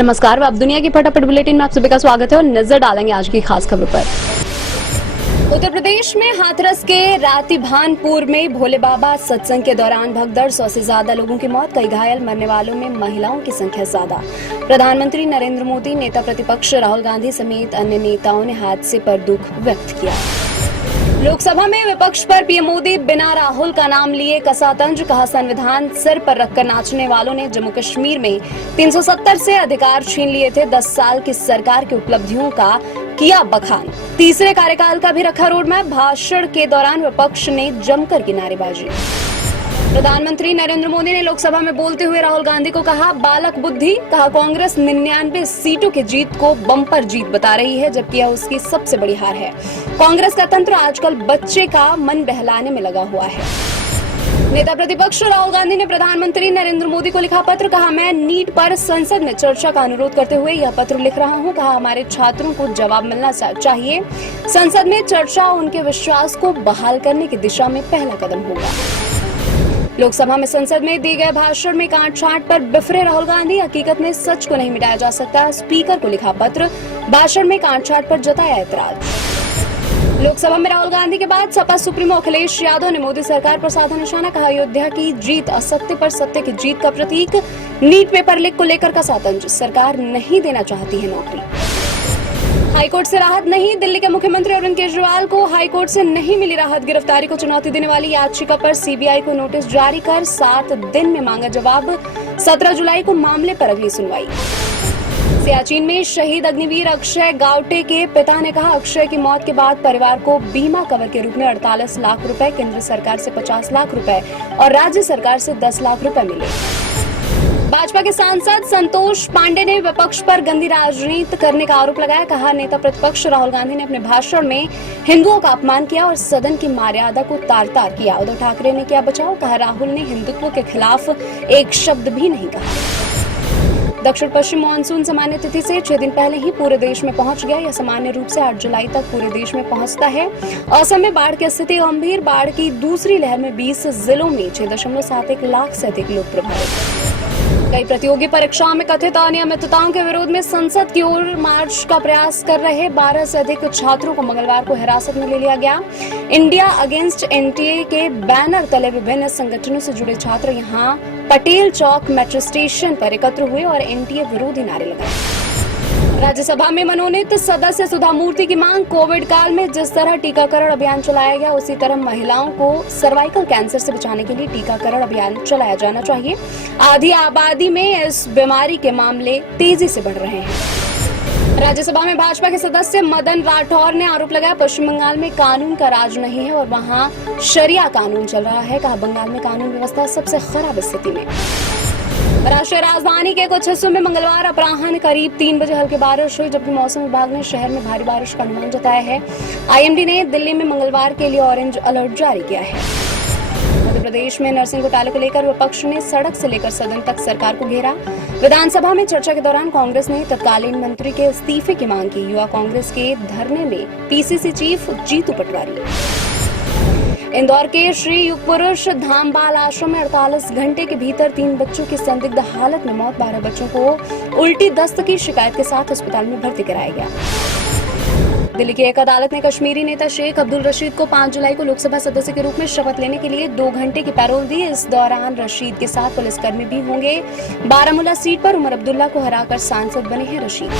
नमस्कार, अब दुनिया की फटाफट बुलेटिन में आप सभी का स्वागत है और नजर डालेंगे आज की खास खबर पर। उत्तर प्रदेश में हाथरस के रातिभानपुर में भोले बाबा सत्संग के दौरान भगदड़, 100 से ज्यादा लोगों की मौत, कई घायल, मरने वालों में महिलाओं की संख्या ज्यादा। प्रधानमंत्री नरेंद्र मोदी, नेता प्रतिपक्ष राहुल गांधी समेत अन्य नेताओं ने हादसे पर दुख व्यक्त किया। लोकसभा में विपक्ष पर पीएम मोदी बिना राहुल का नाम लिए कसा तंज, कहा संविधान सिर पर रखकर नाचने वालों ने जम्मू कश्मीर में 370 से अधिकार छीन लिए थे, 10 साल की सरकार की उपलब्धियों का किया बखान। तीसरे कार्यकाल का भी रखा रोड मैप, भाषण के दौरान विपक्ष ने जमकर की नारेबाजी। प्रधानमंत्री नरेंद्र मोदी ने लोकसभा में बोलते हुए राहुल गांधी को कहा बालक बुद्धि, कहा कांग्रेस 99 सीटों की जीत को बम्पर जीत बता रही है, जबकि यह उसकी सबसे बड़ी हार है। कांग्रेस का तंत्र आजकल बच्चे का मन बहलाने में लगा हुआ है। नेता प्रतिपक्ष राहुल गांधी ने प्रधानमंत्री नरेंद्र मोदी को लिखा पत्र, कहा मैं नीट पर संसद में चर्चा का अनुरोध करते हुए यह पत्र लिख रहा हूं, कहा हमारे छात्रों को जवाब मिलना चाहिए। संसद में चर्चा उनके विश्वास को बहाल करने की दिशा में पहला कदम होगा। लोकसभा में संसद में दिए गए भाषण में काट-छांट पर बिफरे राहुल गांधी, हकीकत में सच को नहीं मिटाया जा सकता, स्पीकर को लिखा पत्र, भाषण में काट-छांट पर जताया ऐतराज। लोकसभा में राहुल गांधी के बाद सपा सुप्रीमो अखिलेश यादव ने मोदी सरकार पर साधा निशाना, कहा अयोध्या की जीत असत्य पर सत्य की जीत का प्रतीक। नीट पेपर लीक को लेकर कसा तंज, सरकार नहीं देना चाहती है नौकरी। हाईकोर्ट से राहत नहीं, दिल्ली के मुख्यमंत्री अरविंद केजरीवाल को हाईकोर्ट से नहीं मिली राहत, गिरफ्तारी को चुनौती देने वाली याचिका पर सीबीआई को नोटिस जारी कर 7 दिन में मांगा जवाब, 17 जुलाई को मामले पर अगली सुनवाई। सियाचिन में शहीद अग्निवीर अक्षय गावटे के पिता ने कहा अक्षय की मौत के बाद परिवार को बीमा कवर के रूप में 48 लाख रुपए, केंद्र सरकार से 50 लाख रुपए और राज्य सरकार से 10 लाख रुपए मिले। भाजपा के सांसद संतोष पांडे ने विपक्ष पर गंदी राजनीति करने का आरोप लगाया, कहा नेता प्रतिपक्ष राहुल गांधी ने अपने भाषण में हिंदुओं का अपमान किया और सदन की मर्यादा को तार-तार किया। उद्धव ठाकरे ने किया बचाव, कहा राहुल ने हिंदुत्व के खिलाफ एक शब्द भी नहीं कहा। दक्षिण पश्चिम मानसून सामान्य तिथि से 6 दिन पहले ही पूरे देश में पहुंच गया। यह सामान्य रूप से 8 जुलाई तक पूरे देश में पहुंचता है। असम में बाढ़ की स्थिति गंभीर, बाढ़ की दूसरी लहर में 20 जिलों में 6.71 लाख से अधिक लोग प्रभावित। कई प्रतियोगी परीक्षाओं में कथित अनियमितताओं के विरोध में संसद की ओर मार्च का प्रयास कर रहे 12 से अधिक छात्रों को मंगलवार को हिरासत में ले लिया गया। इंडिया अगेंस्ट एनटीए के बैनर तले विभिन्न संगठनों से जुड़े छात्र यहां पटेल चौक मेट्रो स्टेशन पर एकत्र हुए और एनटीए विरोधी नारे लगाए। राज्यसभा में मनोनीत सदस्य सुधा मूर्ति की मांग, कोविड काल में जिस तरह टीकाकरण अभियान चलाया गया उसी तरह महिलाओं को सर्वाइकल कैंसर से बचाने के लिए टीकाकरण अभियान चलाया जाना चाहिए। आधी आबादी में इस बीमारी के मामले तेजी से बढ़ रहे हैं। राज्यसभा में भाजपा के सदस्य मदन राठौर ने आरोप लगाया पश्चिम बंगाल में कानून का राज नहीं है और वहां शरिया कानून चल रहा है, कहा बंगाल में कानून व्यवस्था सबसे खराब स्थिति में। राष्ट्रीय राजधानी के कुछ हिस्सों में मंगलवार अपराह्न करीब 3 बजे हल्की बारिश हुई, जबकि मौसम विभाग ने शहर में भारी बारिश का अनुमान जताया है। आईएमडी ने दिल्ली में मंगलवार के लिए ऑरेंज अलर्ट जारी किया है। मध्य प्रदेश में नर्सिंग घोटाले को लेकर विपक्ष ने सड़क से लेकर सदन तक सरकार को घेरा। विधानसभा में चर्चा के दौरान कांग्रेस ने तत्कालीन मंत्री के इस्तीफे की मांग की। युवा कांग्रेस के धरने में पीसीसी चीफ जीतू पटवारी। इंदौर के श्री युग पुरुष धाम बाल आश्रम में 48 घंटे के भीतर 3 बच्चों की संदिग्ध हालत में मौत, 12 बच्चों को उल्टी दस्त की शिकायत के साथ अस्पताल में भर्ती कराया गया। दिल्ली की एक अदालत ने कश्मीरी नेता शेख अब्दुल रशीद को 5 जुलाई को लोकसभा सदस्य के रूप में शपथ लेने के लिए 2 घंटे की पैरोल दी। इस दौरान रशीद के साथ पुलिसकर्मी भी होंगे। बारामूला सीट पर उमर अब्दुल्ला को हराकर सांसद बने हैं रशीद।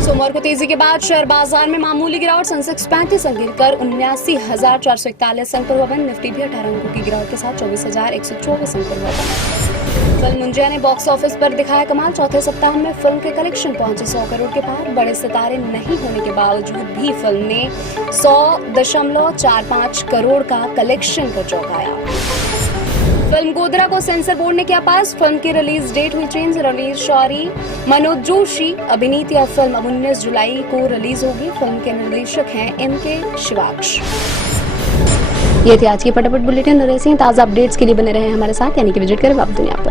सोमवार को तेजी के बाद शेयर बाजार में मामूली गिरावट, सेंसेक्स 35 अंक गिरकर 79,441 अंक पर हुआ बंद। निफ्टी भी 18 अंकों की गिरावट के साथ 24,124 अंक पर हुआ बंद। फिल्म मुंजिया ने बॉक्स ऑफिस पर दिखाया कमाल, चौथे सप्ताह में फिल्म के कलेक्शन पहुंचे 100 करोड़ के पार। बड़े सितारे नहीं होने के बावजूद भी फिल्म ने 100.45 करोड़ का कलेक्शन कर चौंकाया। फिल्म गोदरा को सेंसर बोर्ड ने किया पास, फिल्म की रिलीज डेट हुई चेंज। रणवीर शौरी, मनोज जोशी अभिनीत यह फिल्म अब 19 जुलाई को रिलीज होगी। फिल्म के निर्देशक हैं MK शिवाक्ष। ये थी आज की फटाफट बुलेटिन। ताज़ा अपडेट्स के लिए बने रहे हमारे साथ, यानी कि विजिट करें अब दुनिया पर।